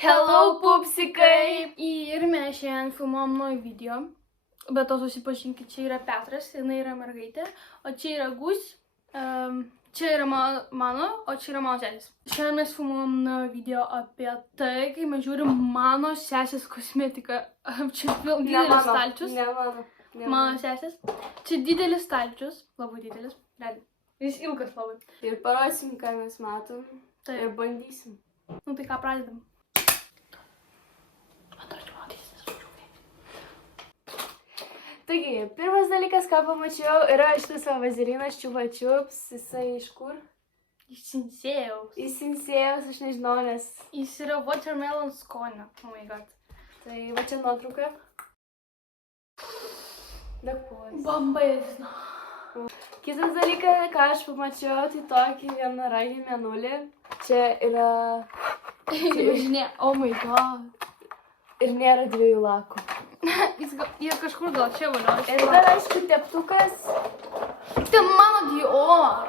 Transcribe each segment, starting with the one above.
Hello, pupsikai! Ir mes šiandien filmuojam naują video. Bet to susipažinkit, čia yra Petras, jinai yra mergaitė, o čia yra Gus, čia yra mano, o čia yra mano sesės. Šiandien mes filmuojam naują video apie tai, kai mes žiūrim mano sesės kosmetiką. Čia didelis stalčius. Mano sesės. Čia didelis stalčius, labai didelis. Jis ilgas labai. Ir parodysim, ką mes matom. Taip. Ir bandysim. Nu tai ką pradedam. Taigi, pirmas dalykas, ką pamačiau, yra šitas vazelinas Chupa Chups. Jisai iš kur? Iš Sinsėjaus. Iš Sinsėjaus, aš nežinau, nes... Jis yra watermelon skonio. Oh my god. Tai va čia nuotrauka. Dėkuoju. Bambaisna. Kitas dalykas, ką aš pamačiau, tai tokį vienaragį mėnulį. Čia yra... Oh my god. Ir nėra dviejų lakų. Jie kažkur gal čia valios. Ir dar aišku teptukas. Tai mano Dior.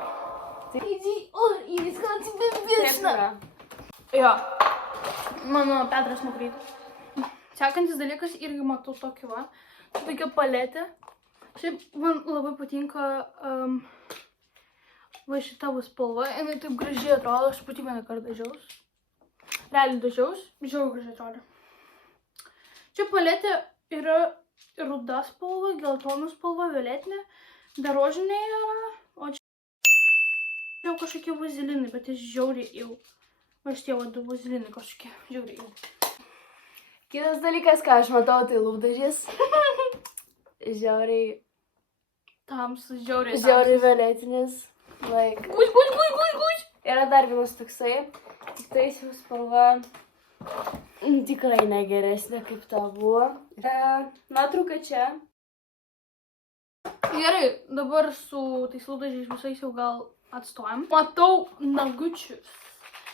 Dior, į viską atsibėbėsna. Jo. Mano Petras nukryto. Sekantis dalykas irgi matau tokį va. Tokia paletė. Šiaip man labai patinka va šita spalva. Jinai taip gražiai atrodo. Aš pati vieną kartą dažiaus. Realiai dažiaus. Žiauriai gražiai atrodo. Čia paletė yra ruda spalva, geltonų spalva, violetinė, dar rožinė yra, o čia jau kažkokie vazelinai, bet jis žiauriai jau. Va šitie vadu vazelinai kažkokie žiauriai jau. Kitas dalykas, ką aš matau, tai lūpdažys. Žiauriai... Tamsus, žiauriai tamsus. Žiauriai violetinis. Like... Guž. Yra dar vienas toksai. Tik tai jau spalva... Tikrai negeresnė kaip ta buvo. Nuotrauka čia. Gerai, dabar su tais lūpdažiais visais jau gal atstojam. Matau nagučius.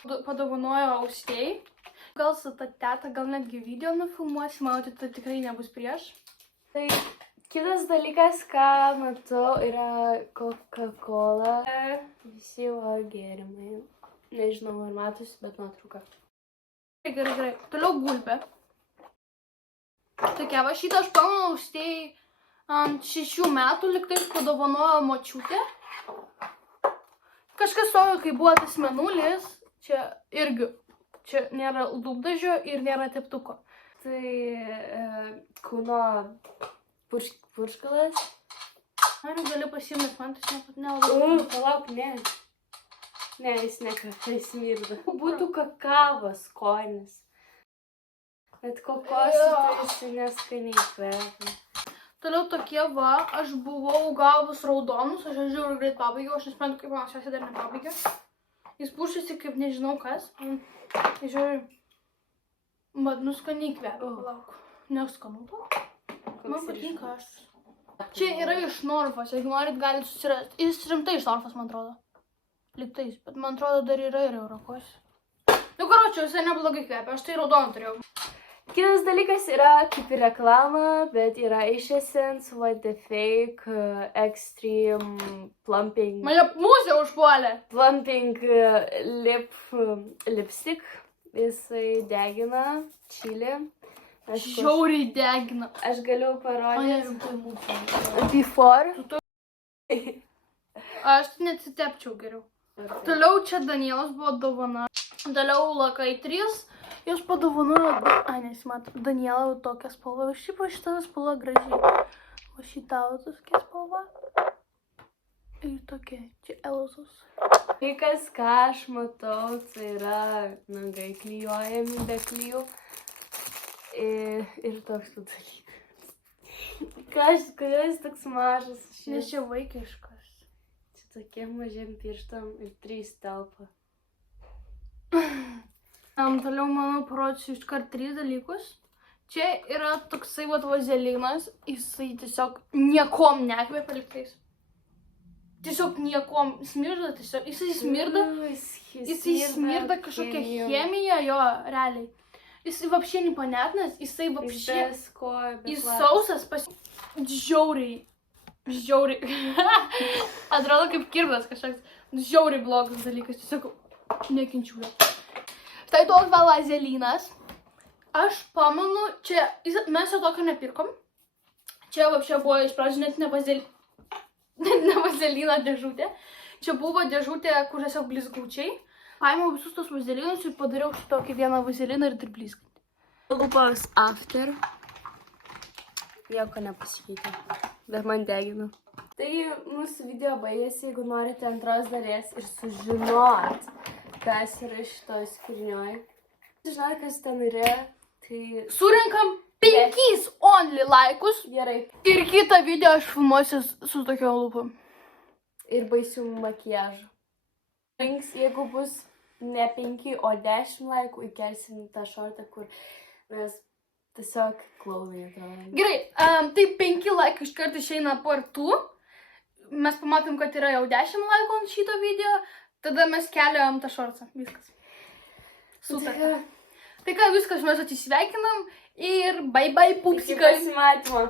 Padovanojo austėjai. Gal su ta teta, gal netgi video nufilmuosi, manau, tai tikrai nebus prieš. Tai kitas dalykas, ką matau, yra Coca-Cola. Visi va gėrimai. Nežinau, ar matosi, bet nuotrauka. Gerai. Toliau gulbė. Tokia va, šitą aš pamenu austėjai ant 6 metų, liktais padovanojo močiutė. Kažkas tokio, kai buvo tas mėnulis, čia irgi, čia nėra lūpdažio ir nėra teptuko. Tai kūno purškalas. Ar gali pasiimti, man tas nelabai. Palauk, ne. Ne, jis smirda. Būtų kakavos skonis. Bet kokosų tai jis neskaniai kvepia. Toliau tokie va, aš buvau gavus raudonus, aš žiauriai greit pabaigiau, aš nesprendu, kaip mano sesė dar nepabaigė. Jis pušėsi kaip nežinau kas. Žiauriai, bet nuskaniai kvepia. Palauk, neskanu to. Man patinka aš. Čia yra iš Norfos, jeigu norit galit susirasti. Jis rimtai iš Norfos, man atrodo. Liktais, bet man atrodo dar yra ir Eurokos. Nu, karočiui, jisai neblogai kvepia, aš tai raudoną turėjau. Kitas dalykas yra kaip ir reklama, bet yra iš Essence, What the Fake, Extreme Plumping. Mane musė užpuolė. Plumping lipstick. Jisai degina čilį. Žiauriai degina. Aš galiu parodyti. Rimtai musė. Before. Aš nesitepčiau geriau. Toliau čia Danielos buvo dovana. Toliau lakai 3. Jos padovanojo, nesimato, Daniela tokia spalva. Šiaip šitą spalva gražiai. O šitą tokia spalva. Ir tokia, čia Elzos. Kas, ką aš matau, tai yra nagai klijuojami be klijų. Ir toks dalykas. Kodėl jis toks mažas? Nes čia vaikiškas. Tokie mažiem pirštam ir 3 telpa. Toliau, manau, parodysiu iškart 3 dalykus. Čia yra toksai vazelinas, jisai tiesiog niekom nekvepia liktais. Tiesiog niekom smirda, tiesiog jisai smirda. Jisai smirda kažkokią chemiją, jo, realiai. Jisai vapšė nepanetnas, jisai vapšė... Jis sausas žiauriai. Atrodo kaip kirvas kažkoks. Žiauriai blogas dalykas, tiesiog nekenčiu jo. Štai toks vazelinas. Aš pamenu, čia, mes jau tokio nepirkom. Čia vapšė buvo iš pradžių net ne vazelino dėžutė. Čia buvo dėžutė, kur tiesiog blizgučiai. Paėmiau visus tos vazelinus ir padariau šitokį vieną vazeliną ir dar blizgantį. Lūpos after. Nieko nepasikeitė. Dar man degina. Taigi, mūsų video baigėsi, jeigu norite antros dalies ir sužinot, kas yra šitoj skrynioj. Žinot, kas ten yra, tai... Surinkam 5 only laikus. Gerai. Ir kitą video aš filmuosiu su tokio lūpom. Ir baisių makiažų. Rinks, jeigu bus ne 5, o 10 laikų, įkelsim tą šortą, kur mes tiesiog klaunai atrodom. Gerai, tai 5 laikų iškart išeina partų. Mes pamatom, kad yra jau 10 laikų ant šito video. Tada mes keliam tą šortą. Viskas. Super. Tai ką, viskas, mes atsisveikinam ir bye bye pupsikai. Iki pasimatymo.